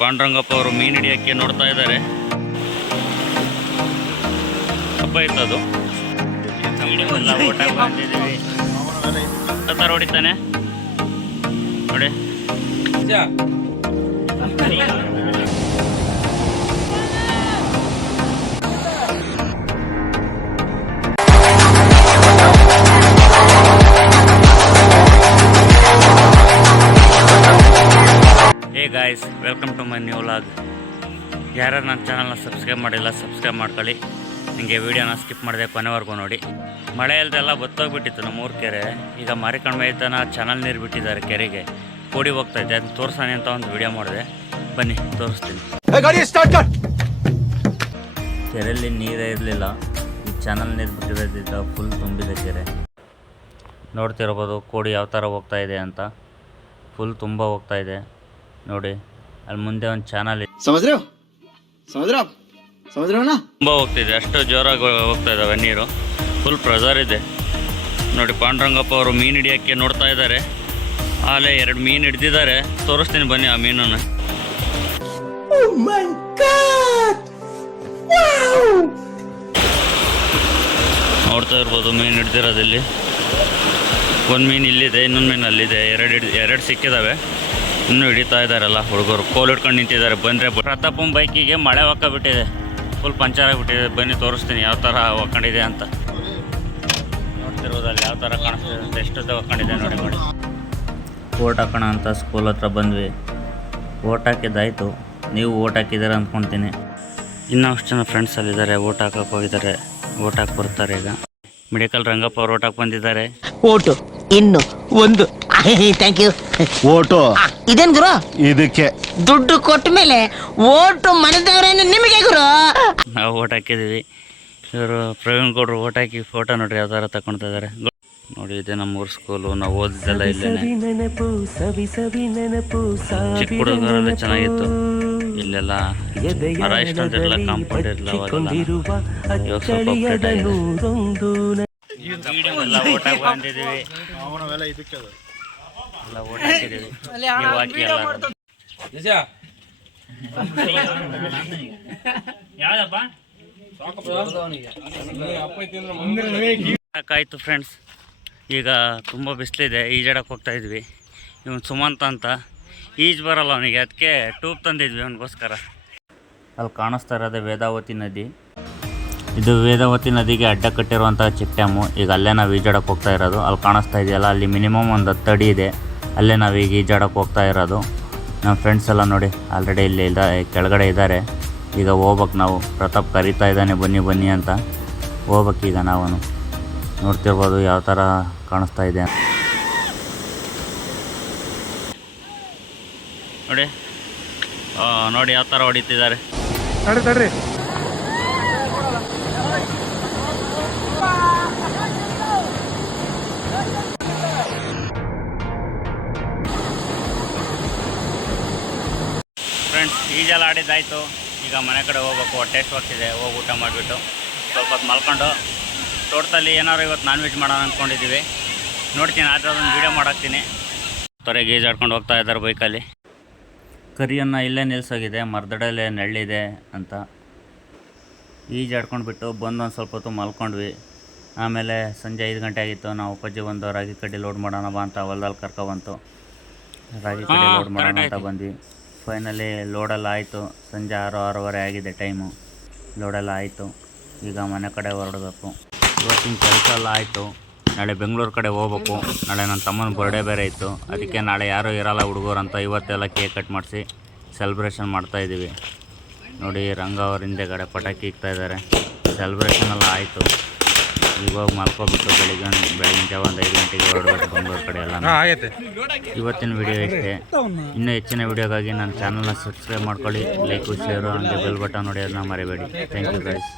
ಪಾಂಡುರಂಗಪ್ಪ ಅವರು ಮೀನು ಹಿಡಿಯೋಕ್ಕೆ ನೋಡ್ತಾ ಇದ್ದಾರೆ. ಹಬ್ಬ ಇತ್ತದು. ಊಟ ಬಂದಿದ್ದೀವಿ. ಹೊಡಿತಾನೆ ನೋಡಿ. Hey guys, welcome to my new vlog. ಯಾರು ನನ್ನ ಚಾನಲ್ನ ಸಬ್ಸ್ಕ್ರೈಬ್ ಮಾಡಿಲ್ಲ ಸಬ್ಸ್ಕ್ರೈಬ್ ಮಾಡ್ಕೊಳ್ಳಿ. ನಿಮಗೆ ವೀಡಿಯೋನ ಸ್ಕಿಪ್ ಮಾಡಿದೆ ಕೊನೆವರೆಗೂ ನೋಡಿ. ಮಳೆ ಇಲ್ದೆಲ್ಲ ಬತ್ತೋಗ್ಬಿಟ್ಟಿತ್ತು ನಮ್ಮ ಊರು ಕೆರೆ. ಈಗ ಮಾರಿಕಣ್ಮೆ ಇದ್ದಾನ ಚಾನಲ್ ನೀರು ಬಿಟ್ಟಿದ್ದಾರೆ ಕೆರೆಗೆ. ಕೋಡಿ ಹೋಗ್ತಾಯಿದ್ದೆ, ಅದನ್ನ ತೋರಿಸೋಣ ಅಂತ ಒಂದು ವಿಡಿಯೋ ಮಾಡಿದೆ. ಬನ್ನಿ ತೋರಿಸ್ತೀನಿ. ಕೆರೆಯಲ್ಲಿ ನೀರೇ ಇರಲಿಲ್ಲ, ಈ ಚಾನಲ್ ನೀರು ಬಿಟ್ಟಿರೋದ್ರಿಂದ ಫುಲ್ ತುಂಬಿದೆ ಕೆರೆ. ನೋಡ್ತಿರ್ಬೋದು ಕೋಡಿ ಯಾವ ಥರ ಹೋಗ್ತಾಯಿದೆ ಅಂತ. ಫುಲ್ ತುಂಬ ಹೋಗ್ತಾಯಿದೆ ನೋಡಿ. ಅಲ್ಲಿ ಮುಂದೆ ಒಂದು ಚಾನಲ್ ಇದೆ, ತುಂಬ ಹೋಗ್ತಿದೆ. ಅಷ್ಟು ಜೋರಾಗಿ ಹೋಗ್ತಾ ಇದ್ದಾವೆ ನೀರು. ಫುಲ್ ಪ್ರೆಷರ್ ಇದೆ ನೋಡಿ. ಪಾಂಡುರಂಗಪ್ಪ ಅವರು ಮೀನು ಹಿಡಿಯೋಕ್ಕೆ ನೋಡ್ತಾ ಇದ್ದಾರೆ. ಆಲೇ 2 ಮೀನು ಹಿಡ್ದಿದ್ದಾರೆ, ತೋರಿಸ್ತೀನಿ ಬನ್ನಿ ಆ ಮೀನನ್ನು. ನೋಡ್ತಾ ಇರ್ಬೋದು ಮೀನು ಹಿಡ್ದಿರೋದಿಲ್ಲಿ. ಒಂದು ಮೀನು ಇಲ್ಲಿದೆ, ಇನ್ನೊಂದು ಮೀನು ಅಲ್ಲಿದೆ. ಎರಡು ಸಿಕ್ಕಿದಾವೆ. ಇನ್ನೂ ಹಿಡಿತಾ ಇದ್ದಾರಲ್ಲ ಹುಡುಗರು. ಕೋಲ್ ಹಿಡ್ಕೊಂಡು ನಿಂತಿದ್ದಾರೆ. ಬಂದರೆ ಪ್ರತಾಪನ ಬೈಕಿಗೆ ಮಳೆ ಹೊಕ್ಕಾಬಿಟ್ಟಿದೆ, ಫುಲ್ ಪಂಚರ್ ಆಗಿಬಿಟ್ಟಿದೆ. ಬನ್ನಿ ತೋರಿಸ್ತೀನಿ ಯಾವ ಥರ ಹೊಕ್ಕೊಂಡಿದೆ ಅಂತ. ನೋಡ್ತಿರ್ಬೋದಲ್ಲಿ ಯಾವ ಥರ ಕಾಣಿಸ್ತಿದೆ ಅಂತ. ಎಷ್ಟು ಹೊಕ್ಕೊಂಡಿದೆ ನೋಡಿ. ಓಟ್ ಹಾಕೋಣ ಅಂತ ಸ್ಕೂಲ್ ಹತ್ರ ಬಂದ್ವಿ. ಓಟ್ ಹಾಕಿದ್ದಾಯಿತು. ನೀವು ಓಟ್ ಹಾಕಿದ್ದೀರ ಅಂದ್ಕೊತೀನಿ. ಇನ್ನೂ ಅಷ್ಟು ಜನ ಫ್ರೆಂಡ್ಸ್ ಅಲ್ಲಿದ್ದಾರೆ, ಓಟ್ ಹಾಕಕ್ಕೆ ಹೋಗಿದ್ದಾರೆ. ಓಟ್ ಹಾಕಿ ಬರ್ತಾರೆ ಈಗ. ಮೆಡಿಕಲ್ ರಂಗಪ್ಪ ಅವ್ರು ಓಟ್ ಹಾಕಿ ಬಂದಿದ್ದಾರೆ. ಓಟು ಇನ್ನು ಒಂದು. Thank you. ಓಟು ಇದೇನ್ ಗುರು, ಇದಕ್ಕೆ ದುಡ್ಡು ಕೊಟ್ಟ ಮೇಲೆ ಓಟು ಮನೆದವ್ರೇನು ನಿಮಗೆ ಗುರು? ನಾವು ಓಟ್ ಹಾಕಿದ್ದೀವಿ. ಇವರು ಪ್ರವೀಣ್ ಗೌಡ್ರು ಓಟ್ ಹಾಕಿ ಫೋಟೋ ನೋಡ್ರಿ ಯಾವ ಥರ ತಗೊಳ್ತಾ ಇದ್ದಾರೆ ನೋಡಿ. ಇದೆ ನಮ್ಮೂರು ಸ್ಕೂಲು. ನಾವು ಓದಿದ್ದೆಲ್ಲ ಇಲ್ಲೇನೆ. ಚಿಕ್ಕ ಹುಡುಗರೆಲ್ಲ ಚೆನ್ನಾಗಿತ್ತು. ಇಲ್ಲೆಲ್ಲ ಮರ ಇಷ್ಟೊಂದೆಲ್ಲ ಕಾಂಪೌಂಡ್ ಇರಲಿಲ್ಲ ಅವಾಗೆಲ್ಲ. ಇವಾಗ ಸ್ವಲ್ಪ ಅಪ್ಡೇಟ್ ಆಗಿದೆ. ಎಲ್ಲ ಓಟ್ ಹಾಕಿ ಬಂದಿದ್ದೀವಿ. ಎಲ್ಲ ಓಟ್ ಹಾಕಿದ್ದೀವಿ. ನೀವು ಹಾಕಿ ಯಾವ್ದಪ್ಪ ಆಯ್ತು ಫ್ರೆಂಡ್ಸ್. ಈಗ ತುಂಬ ಬಿಸಿಲಿದೆ, ಈಜಾಡಕ್ಕೆ ಹೋಗ್ತಾ ಇದ್ವಿ. ಇವನು ಸುಮಂತ ಅಂತ ಈಜು ಬರಲ್ಲ ಅವನಿಗೆ, ಅದಕ್ಕೆ ಟ್ಯೂಬ್ ತಂದಿದ್ವಿ ಅವನಿಗೋಸ್ಕರ. ಅಲ್ಲಿ ಕಾಣಿಸ್ತಾ ಇರೋದೇ ವೇದಾವತಿ ನದಿ. ಇದು ವೇದಾವತಿ ನದಿಗೆ ಅಡ್ಡ ಕಟ್ಟಿರುವಂಥ ಚೆಕ್ ಡ್ಯಾಮು. ಈಗ ಅಲ್ಲೇ ನಾವು ಈಜಾಡಕ್ಕೆ ಹೋಗ್ತಾ ಇರೋದು. ಅಲ್ಲಿ ಕಾಣಿಸ್ತಾ ಇದೆಯಲ್ಲ, ಅಲ್ಲಿ ಮಿನಿಮಮ್ ಒಂದು 10 ಅಡಿ ಇದೆ. ಅಲ್ಲೇ ನಾವು ಈಗ ಈಜಾಡಕ್ಕೆ ಹೋಗ್ತಾ ಇರೋದು. ನಮ್ಮ ಫ್ರೆಂಡ್ಸ್ ಎಲ್ಲ ನೋಡಿ ಆಲ್ರೆಡಿ ಇಲ್ಲಿ ಕೆಳಗಡೆ ಇದ್ದಾರೆ. ಈಗ ಹೋಗ್ಬೇಕು ನಾವು. ಪ್ರತಾಪ್ ಕರೀತಾ ಇದ್ದಾನೆ ಬನ್ನಿ ಬನ್ನಿ ಅಂತ. ಹೋಗ್ಬೇಕೀಗ ನಾವು. ನೋಡ್ತಿರ್ಬೋದು ಯಾವ ಥರ ಕಾಣಿಸ್ತಾ ಇದೆ ನೋಡಿ. ನೋಡಿ ಯಾವ ಥರ ಹೊಡಿತಿದ್ದಾರೆ. ಫ್ರೆಂಡ್ಸ್ ಈಜೆಲ್ಲ ಆಡಿದ್ದಾಯಿತು. ಈಗ ಮನೆ ಕಡೆ ಹೋಗ್ಬೇಕು. ಹೊಟ್ಟೆ ಹಸಿವಾಗ್ತಿದೆ. ಹೋಗಿ ಊಟ ಮಾಡಿಬಿಟ್ಟು ಸ್ವಲ್ಪ ಹೊತ್ತು ಮಲ್ಕೊಂಡು ತೋಟದಲ್ಲಿ ಏನಾದ್ರು ಇವತ್ತು ನಾನ್ ವೆಜ್ ಮಾಡೋಣ ಅಂದ್ಕೊಂಡಿದ್ದೀವಿ. ನೋಡ್ತೀನಿ, ಆದರೆ ಅದೊಂದು ವೀಡಿಯೋ ಮಾಡಾಕ್ತೀನಿ. ತೊರೆಗೆ ಈಜಾಡ್ಕೊಂಡು ಹೋಗ್ತಾ ಇದ್ದಾರೆ ಬೈಕಲ್ಲಿ. ಕರಿಯನ್ನು ಇಲ್ಲೇ ನಿಲ್ಸೋಗಿದೆ, ಮರದಡಲ್ಲೇ ನೆಳ್ಳಿದೆ ಅಂತ. ಈಜಾಡ್ಕೊಂಡು ಬಿಟ್ಟು ಬಂದು ಒಂದು ಸ್ವಲ್ಪ ಹೊತ್ತು ಮಲ್ಕೊಂಡ್ವಿ. ಆಮೇಲೆ ಸಂಜೆ 5 ಗಂಟೆ ಆಗಿತ್ತು. ನಾವು ಅಪ್ಪಾಜಿ ಬಂದು ರಾಗಿ ಕಡ್ಡಿ ಲೋಡ್ ಮಾಡೋಣ ಬಾ ಅಂತ ಹೊಲ್ದಲ್ಲಿ ಕರ್ಕೊಬಂತು. ರಾಗಿ ಕಡ್ಡಿ ಲೋಡ್ ಮಾಡೋಣ ಅಂತ ಬಂದ್ವಿ. ಫೈನಲಿ ಲೋಡೆಲ್ಲ ಆಯಿತು. ಸಂಜೆ 6-6:30 ಆಗಿದೆ ಟೈಮು. ಲೋಡೆಲ್ಲ ಆಯಿತು. ಈಗ ಮನೆ ಕಡೆ ಹೊರಡಬೇಕು. ಇವತ್ತಿನ ಕೆಲಸ ಎಲ್ಲ ಆಯಿತು. ನಾಳೆ ಬೆಂಗಳೂರು ಕಡೆ ಹೋಗ್ಬೇಕು. ನಾಳೆ ನನ್ನ ತಮ್ಮನ ಬರ್ಡೇ ಬೇರೆ ಇತ್ತು. ಅದಕ್ಕೆ ನಾಳೆ ಯಾರೂ ಇರೋಲ್ಲ ಹುಡುಗರು ಅಂತ ಇವತ್ತೆಲ್ಲ ಕೇಕ್ ಕಟ್ ಮಾಡಿಸಿ ಸೆಲೆಬ್ರೇಷನ್ ಮಾಡ್ತಾಯಿದ್ದೀವಿ ನೋಡಿ. ರಂಗ ಅವ್ರ ಹಿಂದೆಗಡೆ ಪಟಾಕಿ ಇಕ್ತಾ ಇದ್ದಾರೆ. ಸೆಲೆಬ್ರೇಷನ್ ಎಲ್ಲ ಆಯಿತು. ಇವಾಗ ಮಲ್ಕೊಬಿಟ್ಟು ಬೆಳಗಿನ ಜಾವ ಒಂದು 5 ಗಂಟೆಗೆ ಹೊರಡಬೇಕು ಬೆಂಗಳೂರು ಕಡೆ ಎಲ್ಲ. ಇವತ್ತಿನ ವಿಡಿಯೋ ಇಷ್ಟೇ. ಇನ್ನೂ ಹೆಚ್ಚಿನ ವಿಡಿಯೋಗಾಗಿ ನನ್ನ ಚಾನಲ್ನ ಸಬ್ಸ್ಕ್ರೈಬ್ ಮಾಡ್ಕೊಳ್ಳಿ. ಲೈಕು ಶೇರು ಹಾಗೆ ಬೆಲ್ ಬಟನ್ ನೋಡಿ, ಅದನ್ನ ಮರಿಬೇಡಿ. Thank you guys.